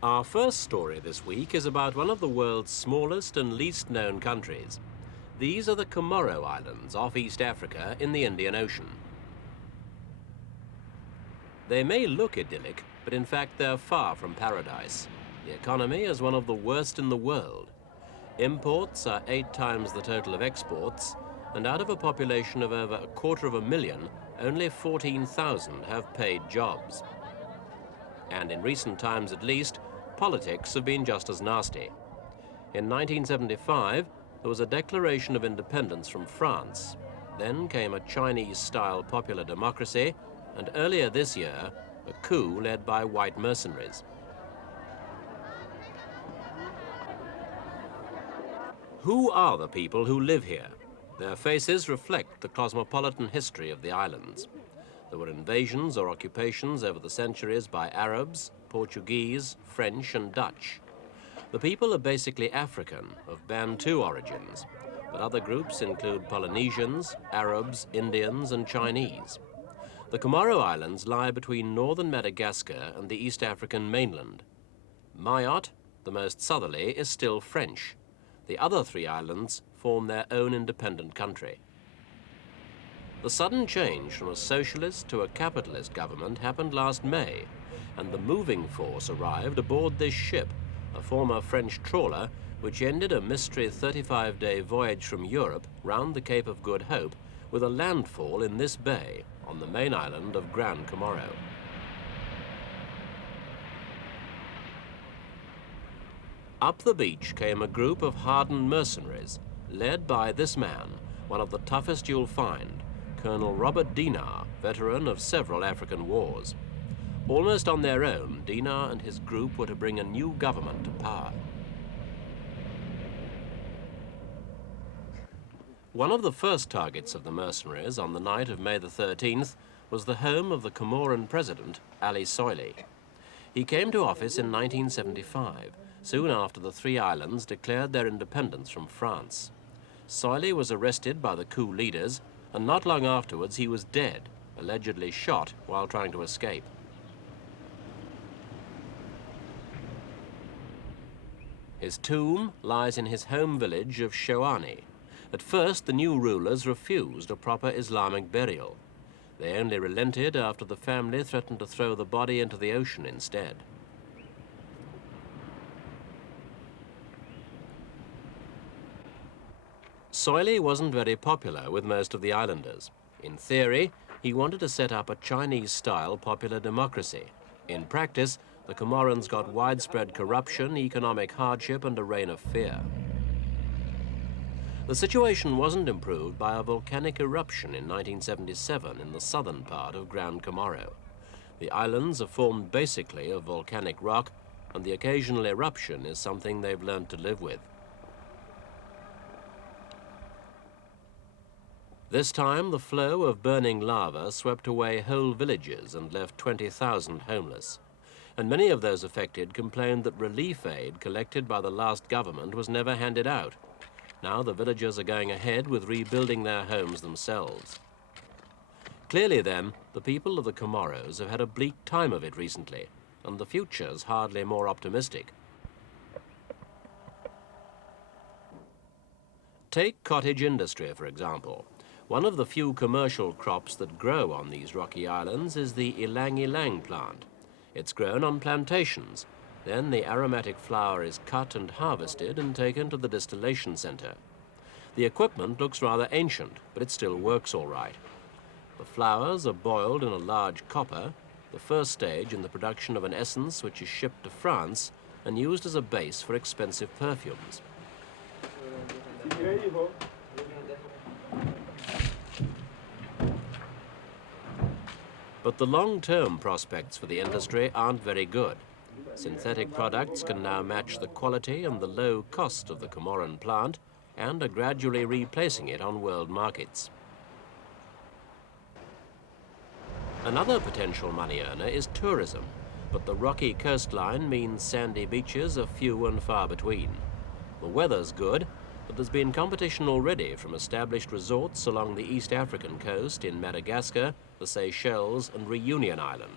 Our first story this week is about one of the world's smallest and least known countries. These are the Comoro Islands off East Africa in the Indian Ocean. They may look idyllic, but in fact they're far from paradise. The economy is one of the worst in the world. Imports are 8 times the total of exports, and out of a population of over 250,000, only 14,000 have paid jobs. And in recent times at least, politics have been just as nasty. In 1975, there was a declaration of independence from France. Then came a Chinese-style popular democracy, and earlier this year, a coup led by white mercenaries. Who are the people who live here? Their faces reflect the cosmopolitan history of the islands. There were invasions or occupations over the centuries by Arabs, Portuguese, French, and Dutch. The people are basically African, of Bantu origins, but other groups include Polynesians, Arabs, Indians, and Chinese. The Comoro Islands lie between northern Madagascar and the East African mainland. Mayotte, the most southerly, is still French. The other 3 islands form their own independent country. The sudden change from a socialist to a capitalist government happened last May, and the moving force arrived aboard this ship, a former French trawler, which ended a mystery 35-day voyage from Europe round the Cape of Good Hope with a landfall in this bay on the main island of Grand Comoro. Up the beach came a group of hardened mercenaries, led by this man, one of the toughest you'll find, Colonel Robert Denard, veteran of several African wars. Almost on their own, Denard and his group were to bring a new government to power. One of the first targets of the mercenaries on the night of May the 13th was the home of the Comoran president, Ali Soili. He came to office in 1975, soon after the 3 islands declared their independence from France. Soili was arrested by the coup leaders, and not long afterwards he was dead, allegedly shot while trying to escape. His tomb lies in his home village of Shoani. At first, the new rulers refused a proper Islamic burial. They only relented after the family threatened to throw the body into the ocean instead. Soili wasn't very popular with most of the islanders. In theory, he wanted to set up a Chinese-style popular democracy. In practice, the Comorans got widespread corruption, economic hardship, and a reign of fear. The situation wasn't improved by a volcanic eruption in 1977 in the southern part of Grand Comoro. The islands are formed basically of volcanic rock, and the occasional eruption is something they've learned to live with. This time, the flow of burning lava swept away whole villages and left 20,000 homeless. And many of those affected complained that relief aid collected by the last government was never handed out. Now the villagers are going ahead with rebuilding their homes themselves. Clearly then, the people of the Comoros have had a bleak time of it recently, and the future's hardly more optimistic. Take cottage industry, for example. One of the few commercial crops that grow on these rocky islands is the ylang-ylang plant. It's grown on plantations. Then the aromatic flower is cut and harvested and taken to the distillation center. The equipment looks rather ancient, but it still works all right. The flowers are boiled in a large copper, the first stage in the production of an essence which is shipped to France and used as a base for expensive perfumes. But the long-term prospects for the industry aren't very good. Synthetic products can now match the quality and the low cost of the Comoran plant and are gradually replacing it on world markets. Another potential money earner is tourism, but the rocky coastline means sandy beaches are few and far between. The weather's good, but there's been competition already from established resorts along the East African coast in Madagascar, the Seychelles, and Reunion Island.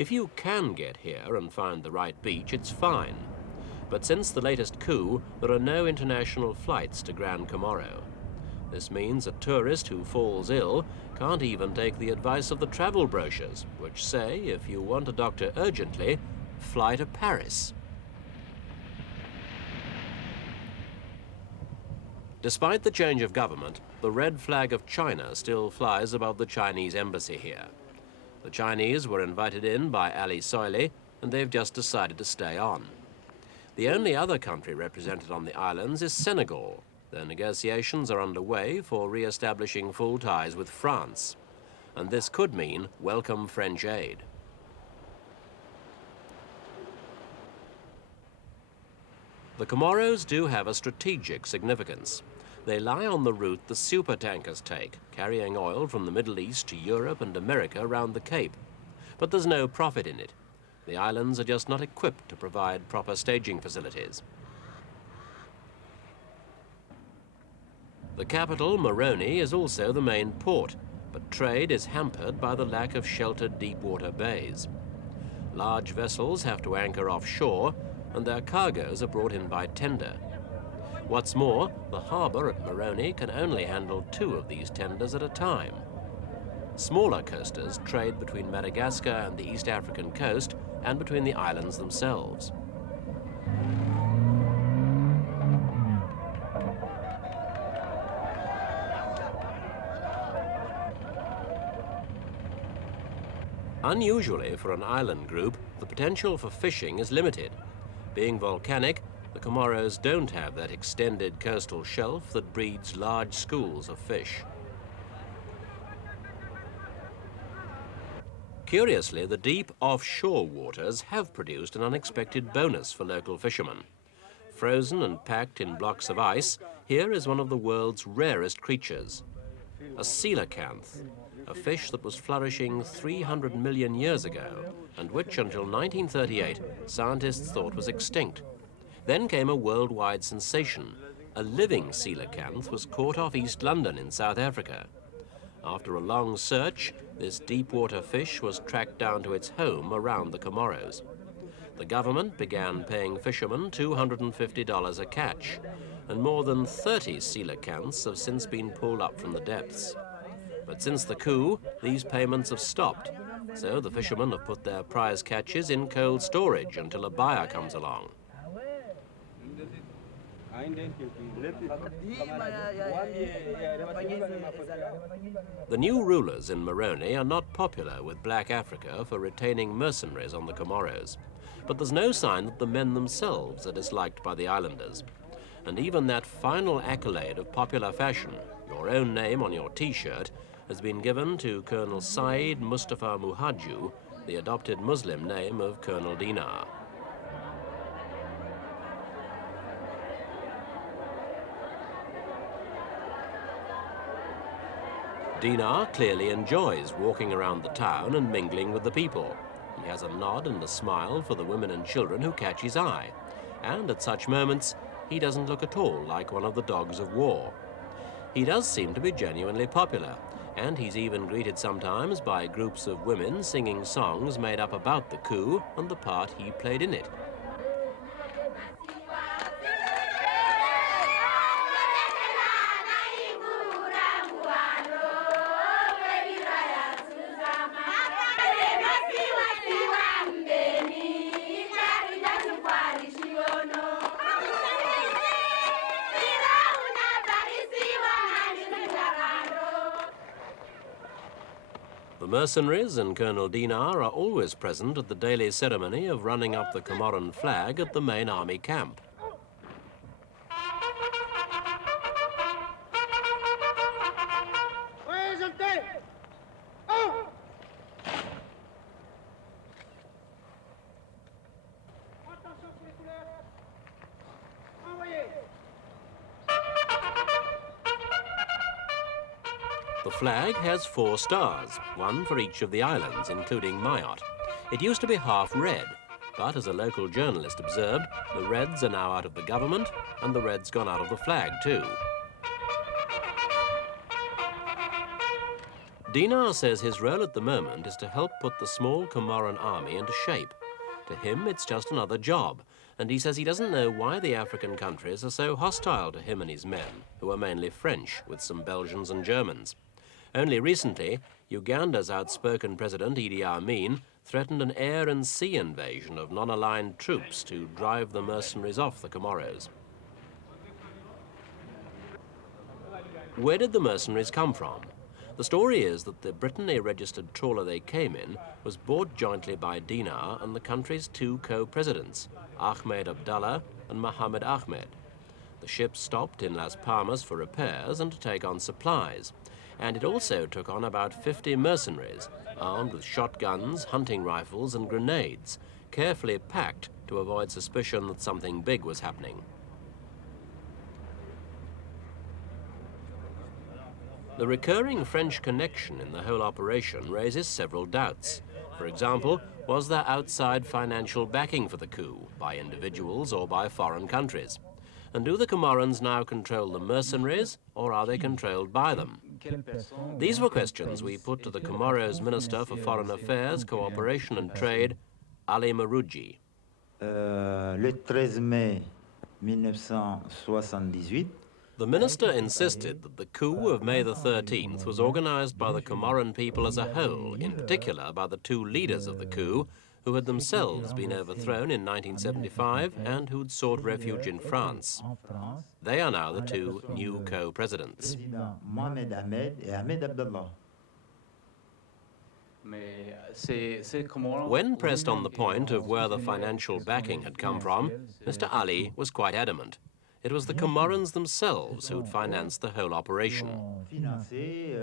If you can get here and find the right beach, it's fine. But since the latest coup, there are no international flights to Grand Comoro. This means a tourist who falls ill can't even take the advice of the travel brochures, which say if you want a doctor urgently, fly to Paris. Despite the change of government, the red flag of China still flies above the Chinese embassy here. The Chinese were invited in by Ali Soili, and they've just decided to stay on. The only other country represented on the islands is Senegal. Their negotiations are underway for re-establishing full ties with France. And this could mean welcome French aid. The Comoros do have a strategic significance. They lie on the route the supertankers take, carrying oil from the Middle East to Europe and America round the Cape. But there's no profit in it. The islands are just not equipped to provide proper staging facilities. The capital, Moroni, is also the main port, but trade is hampered by the lack of sheltered deep-water bays. Large vessels have to anchor offshore, and their cargoes are brought in by tender. What's more, the harbour at Moroni can only handle 2 of these tenders at a time. Smaller coasters trade between Madagascar and the East African coast and between the islands themselves. Unusually for an island group, the potential for fishing is limited. Being volcanic, the Comoros don't have that extended coastal shelf that breeds large schools of fish. Curiously, the deep offshore waters have produced an unexpected bonus for local fishermen. Frozen and packed in blocks of ice, here is one of the world's rarest creatures, a Coelacanth, a fish that was flourishing 300 million years ago and which, until 1938, scientists thought was extinct. Then came a worldwide sensation. A living Coelacanth was caught off East London in South Africa. After a long search, this deep-water fish was tracked down to its home around the Comoros. The government began paying fishermen $250 a catch, and more than 30 Coelacanths have since been pulled up from the depths. But since the coup, these payments have stopped, so the fishermen have put their prize catches in cold storage until a buyer comes along. The new rulers in Moroni are not popular with Black Africa for retaining mercenaries on the Comoros, but there's no sign that the men themselves are disliked by the islanders. And even that final accolade of popular fashion, your own name on your T-shirt, has been given to Colonel Said Mustafa Muhadju, the adopted Muslim name of Colonel Denard. Denard clearly enjoys walking around the town and mingling with the people. He has a nod and a smile for the women and children who catch his eye. And at such moments, he doesn't look at all like one of the dogs of war. He does seem to be genuinely popular, and he's even greeted sometimes by groups of women singing songs made up about the coup and the part he played in it. The mercenaries and Colonel Denard are always present at the daily ceremony of running up the Comoran flag at the main army camp. The flag has 4 stars, one for each of the islands, including Mayotte. It used to be half red, but as a local journalist observed, the reds are now out of the government, and the red's gone out of the flag too. Denard says his role at the moment is to help put the small Comoran army into shape. To him, it's just another job, and he says he doesn't know why the African countries are so hostile to him and his men, who are mainly French, with some Belgians and Germans. Only recently, Uganda's outspoken President Idi Amin threatened an air and sea invasion of non-aligned troops to drive the mercenaries off the Comoros. Where did the mercenaries come from? The story is that the Brittany-registered trawler they came in was bought jointly by Denard and the country's two co-presidents, Ahmed Abdallah and Mohammed Ahmed. The ship stopped in Las Palmas for repairs and to take on supplies, and it also took on about 50 mercenaries, armed with shotguns, hunting rifles and grenades, carefully packed to avoid suspicion that something big was happening. The recurring French connection in the whole operation raises several doubts. For example, was there outside financial backing for the coup, by individuals or by foreign countries? And do the Comorans now control the mercenaries, or are they controlled by them? These were questions we put to the Comoros Minister for Foreign Affairs, Cooperation and Trade, Ali Marouji. Le 13 mai 1978, the minister insisted that the coup of May the 13th was organized by the Comoran people as a whole, in particular by the two leaders of the coup, who had themselves been overthrown in 1975 and who'd sought refuge in France. They are now the two new co-presidents. Mohamed Ahmed et Ahmed Abdallah. When pressed on the point of where the financial backing had come from, Mr. Ali was quite adamant. It was the Comorans themselves who'd financed the whole operation. Financé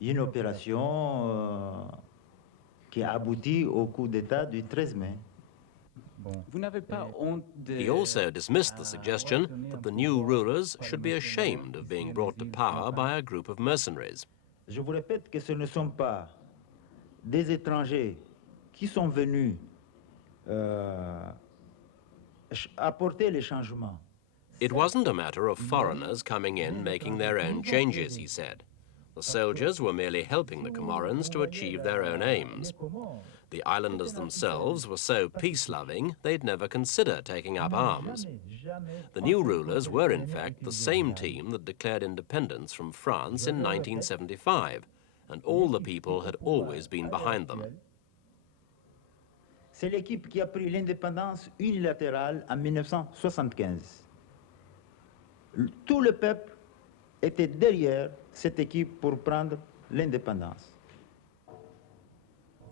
une opération qui a abouti au coup d'État du 13 mai. He also dismissed the suggestion that the new rulers should be ashamed of being brought to power by a group of mercenaries. Je vous répète que ce ne sont pas des étrangers qui sont venus apporter les changements. It wasn't a matter of foreigners coming in making their own changes, he said. The soldiers were merely helping the Comorans to achieve their own aims. The islanders themselves were so peace-loving, they'd never consider taking up arms. The new rulers were, in fact, the same team that declared independence from France in 1975, and all the people had always been behind them. C'est l'équipe qui a pris l'indépendance unilatérale en 1975. Tout le peuple était derrière cette équipe pour prendre l'indépendance.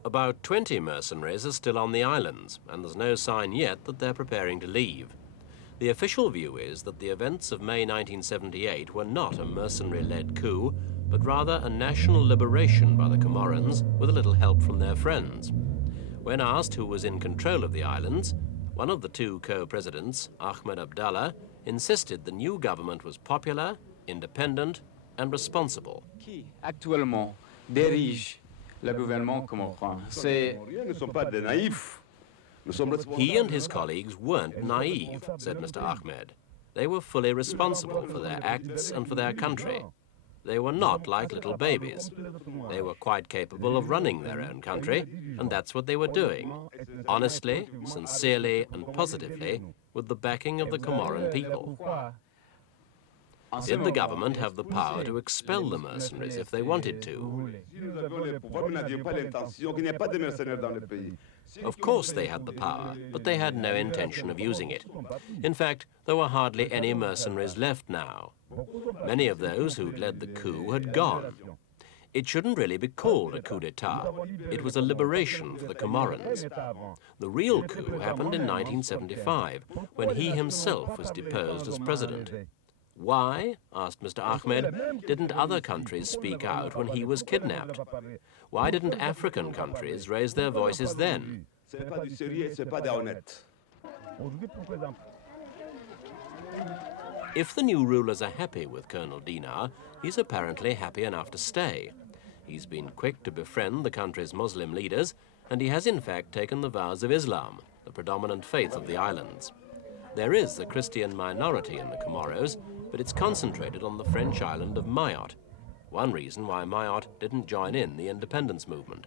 About 20 mercenaries are still on the islands, and there's no sign yet that they're preparing to leave. The official view is that the events of May 1978 were not a mercenary-led coup, but rather a national liberation by the Comorans with a little help from their friends. When asked who was in control of the islands, one of the two co-presidents, Ahmed Abdallah, insisted the new government was popular, independent and responsible. Qui actuellement dirige le gouvernement comorien? Ne sont pas des naïfs. He and his colleagues weren't naive, said Mr. Ahmed. They were fully responsible for their acts and for their country. They were not like little babies. They were quite capable of running their own country, and that's what they were doing, honestly, sincerely and positively, with the backing of the Comoran people. Did the government have the power to expel the mercenaries if they wanted to? Of course they had the power, but they had no intention of using it. In fact, there were hardly any mercenaries left now. Many of those who'd led the coup had gone. It shouldn't really be called a coup d'etat. It was a liberation for the Comorans. The real coup happened in 1975, when he himself was deposed as president. Why, asked Mr. Ahmed, didn't other countries speak out when he was kidnapped? Why didn't African countries raise their voices then? If the new rulers are happy with Colonel Denard, he's apparently happy enough to stay. He's been quick to befriend the country's Muslim leaders, and he has in fact taken the vows of Islam, the predominant faith of the islands. There is a Christian minority in the Comoros, but it's concentrated on the French island of Mayotte. one reason why Mayotte didn't join in the independence movement.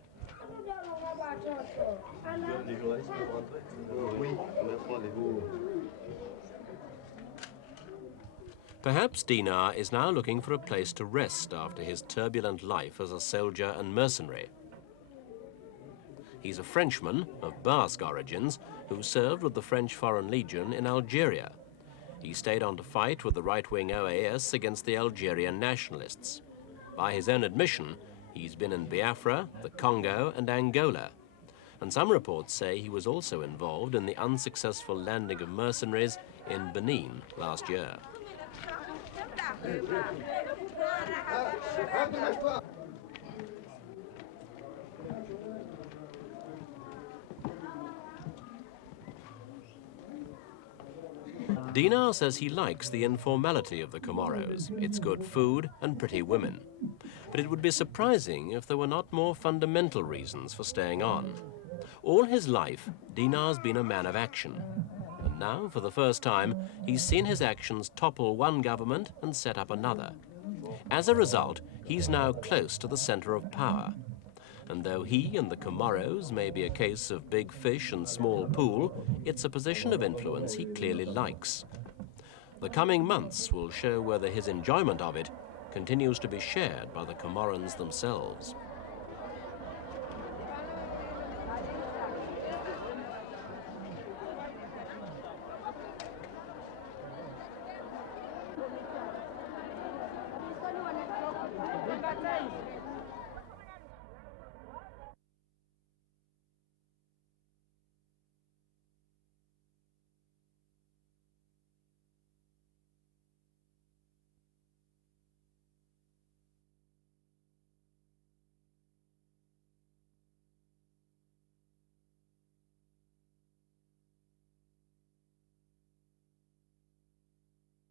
Perhaps Denard is now looking for a place to rest after his turbulent life as a soldier and mercenary. He's a Frenchman of Basque origins who served with the French Foreign Legion in Algeria. He stayed on to fight with the right-wing OAS against the Algerian nationalists. By his own admission, he's been in Biafra, the Congo, and Angola. And some reports say he was also involved in the unsuccessful landing of mercenaries in Benin last year. Denard says he likes the informality of the Comoros, its good food and pretty women. But it would be surprising if there were not more fundamental reasons for staying on. All his life, Denard's been a man of action. And now, for the first time, he's seen his actions topple one government and set up another. As a result, he's now close to the center of power. And though he and the Comoros may be a case of big fish and small pool, it's a position of influence he clearly likes. The coming months will show whether his enjoyment of it continues to be shared by the Comorans themselves.